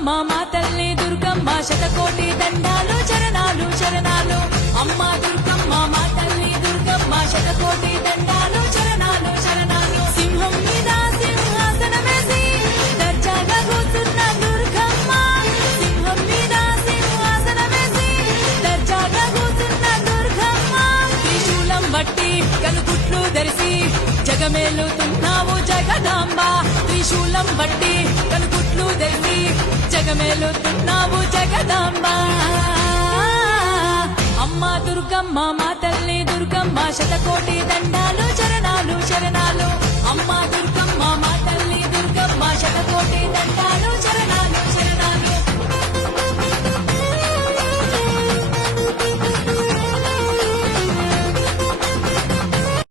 దుర్గమ్మ మా తల్లి దుర్గమ్మ శతకోటి దండాలు చరణాలు చరణాలు అమ్మ దుర్గమ్మ మా తల్లి దుర్గమ్మ శతకోటి దండాలు చరణాలు చరణాలు సింహం మీద సింహాసనమేసి దర్జాగా కూర్చున్న దుర్గమ్మ సింహం మీద సింహాసనమేసి దర్జాగా కూర్చున్న దుర్గమ్మ త్రిశూలం బట్టి కనుగుట్లు ధరిసి జగమేలుతున్నావు జగదాంబ త్రిశూలం బట్టి కనుగుట్లు ధరిసి జగమేలుతున్నావు జగదాంబ అమ్మ దుర్గమ్మ మా తల్లి దుర్గమ్మ శతకోటి దండ